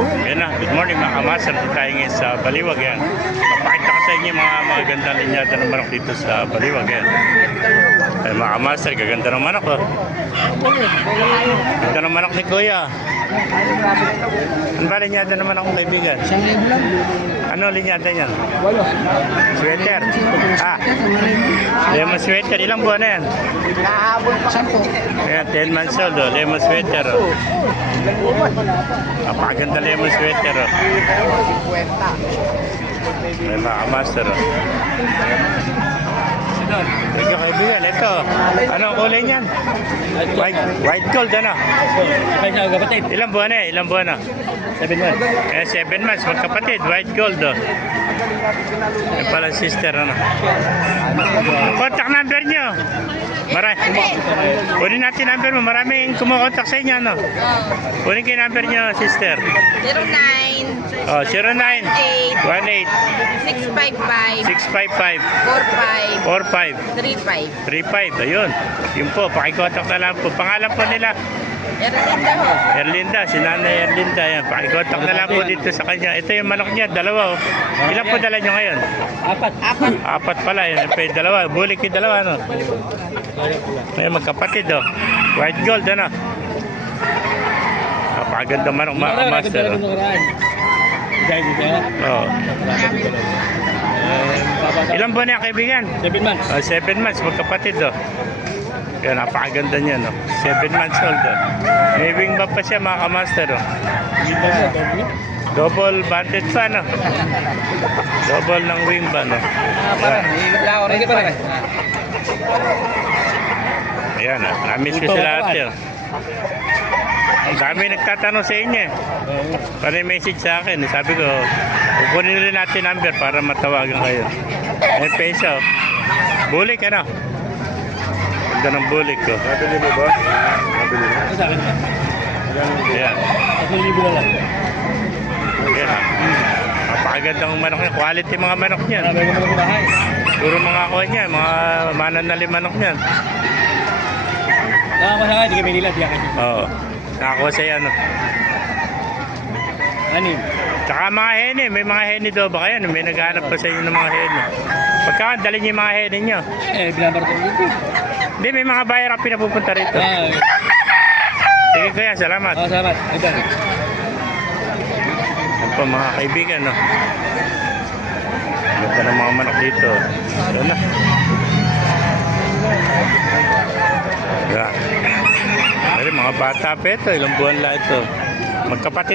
Yan na, good morning mga kamaster. Dito tayo ngayon sa Baliwag yan. Papakita ko sa inyo yung mga gandang linyada ng manok dito sa Baliwag yan. Ay mga kamaster, gaganda ng manok oh. Ganda ng manok ni Kuya. Ano ba linyada ng manok ng kaibigan? Ano linyada niyan? Sweater. Ah, lemon sweater. Ilang buwan na yan? Ayan, 10 months old oh. Lemon sweater oh. Napakaganda lemon sweater oh. May mga master oh. Thank you kaibigan. Ito, anong kulay niyan? White gold ano? Ilang buwan na eh? Ilang buwan na? 7 months. 7 months, magkapatid. White gold oh. Yan pala sister ano. Contact number nyo. Kunin natin number mo. Maraming kumukontak sa inyo ano. Kunin kayo number nyo sister. 09 Oh, 09 18 655 655 45 45 35. 35. Ayun. Yun po, pakikontak na lang po. Pangalan po nila? Erlinda ho. Erlinda, si Nanay Erlinda. Yan. Pakikontak na lang po dito sa kanya. Ito yung manok niya, dalawa oh. Ilan po dala nyo ngayon? Apat pala. Yan. Ito yung dalawa. Bulik yung dalawa ano. Ngayon magkapatid oh. White gold ano. Napakaganda manok mga master oh. Oh. Ilang buwan na kaibigan? 7 months. 7 months, magkapatid oh. Yan, napakaganda niya no. 7 months old oh. May wing ba pa siya mga kamaster oh. Double banded pa no. Double ng wing ba no. Ayan ah, namiss ko sila lahat yun. Ang dami nagtatanong sa inyo eh. Para message sa akin. Sabi ko, kukunin ulit natin number para matawagan kayo. May peso. Bulik ano? Ganda ng bulik ko. Nabili mo ba? Nabili mo? Ayan. 3,000 na lang. Ayan ah. Napakagandang manok niya. Quality mga manok niya. Puro mga kuha niya. Mga mananali manok niya. Nakakasakay, di kami nila. Oo. Nakakuha sa'yo ano. Anim. Tsaka mga hene, may mga hene daw ba kayo? May naghahanap pa sa inyo ng mga hene. Pagka dali niyo yung mga hene nyo. Binabar ko dito. Hindi, may mga buyer ang pinapupunta rito. Sige kuya, salamat. Salamat. Yan po mga kaibigan, no? Ganda ng mga manok dito. Ito na. Yan. Ay, mga bata pa ito, ilang buwan lang ito. Magkapatid